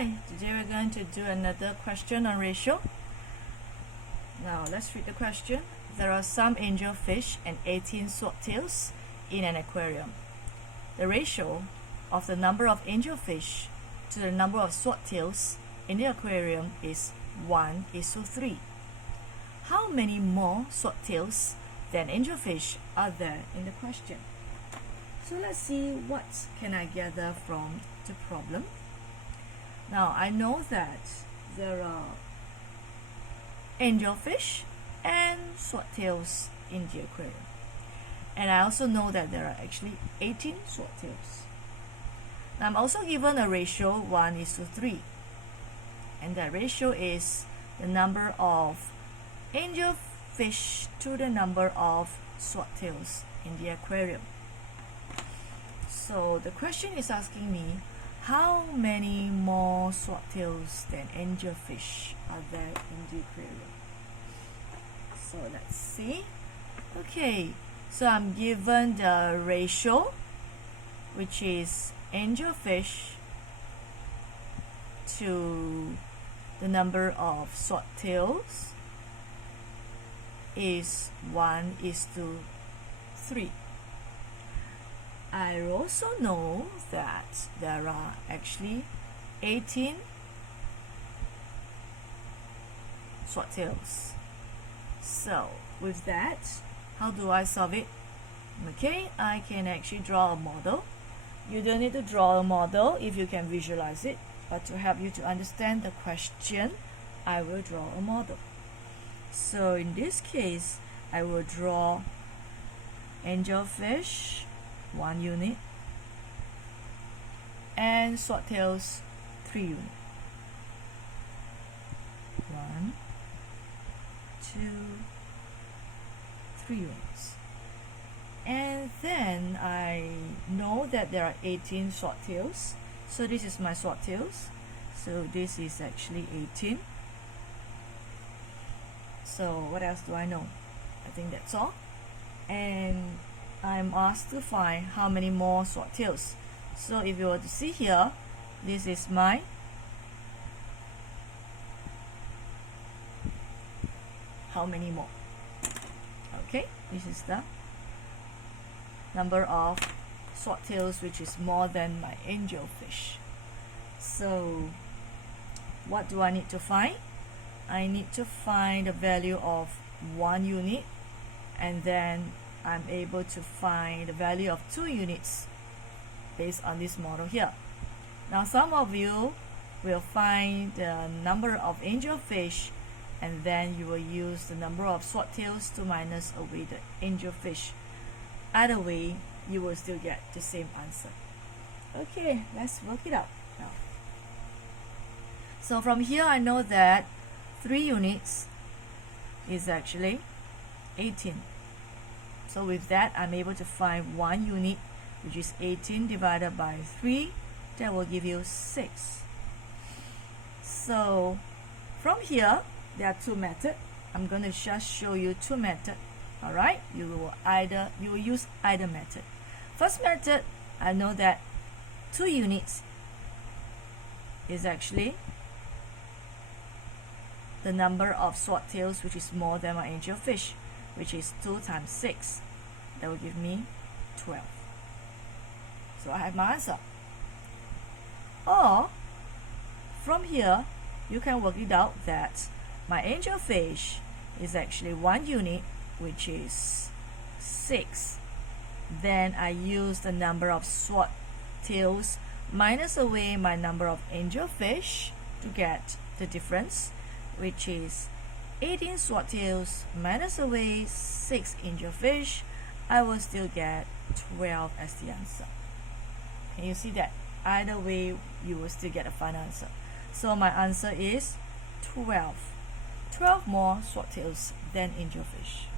Hi, today we're going to do another question on ratio. Now let's read the question. There are some angelfish and 18 swordtails in an aquarium. The ratio of the number of angelfish to the number of swordtails in the aquarium is 1:3. How many more swordtails than angelfish are there in the question? So let's see what can I gather from the problem. Now I know that there are angelfish and swordtails in the aquarium, and I also know that there are actually 18 swordtails. Now I'm also given a ratio 1:3, and that ratio is the number of angelfish to the number of swordtails in the aquarium. So the question is asking me, how many more swordtails than angelfish are there in the aquarium? So let's see. Okay, so I'm given the ratio, which is angelfish to the number of swordtails is 1:3. I also know that there are actually 18 swordtails. So with that, how do I solve it? Okay, I can actually draw a model. You don't need to draw a model if you can visualize it, but to help you to understand the question, I will draw a model. So in this case, I will draw angelfish 1 unit and swordtails 3 units. 1, 2, 3 units. And then I know that there are 18 swordtails. So this is my swordtails. So this is actually 18. So what else do I know? I think that's all. And I'm asked to find how many more swordtails. So if you were to see here, this is my how many more. Okay, this is the number of swordtails, which is more than my angelfish. So what do I need to find? I need to find the value of 1 unit, and then I'm able to find the value of 2 units based on this model here. Now some of you will find the number of angelfish, and then you will use the number of swordtails to minus away the angelfish. Either way, you will still get the same answer. Okay, let's work it out now. So from here I know that 3 units is actually 18. So with that, I'm able to find 1 unit, which is 18 divided by 3. That will give you 6. So from here, there are 2 methods. I'm going to just show you 2 methods. Alright, you will use either method. First method, I know that 2 units is actually the number of swordtails, which is more than my angelfish, which is 2 times 6. That will give me 12. So I have my answer. Or from here, you can work it out that my angelfish is actually 1 unit, which is 6. Then I use the number of swordtails minus away my number of angelfish to get the difference, which is 18 swordtails minus away 6 angelfish. I will still get 12 as the answer. Can you see that? Either way, you will still get a final answer. So my answer is 12. 12 more swordtails than angelfish.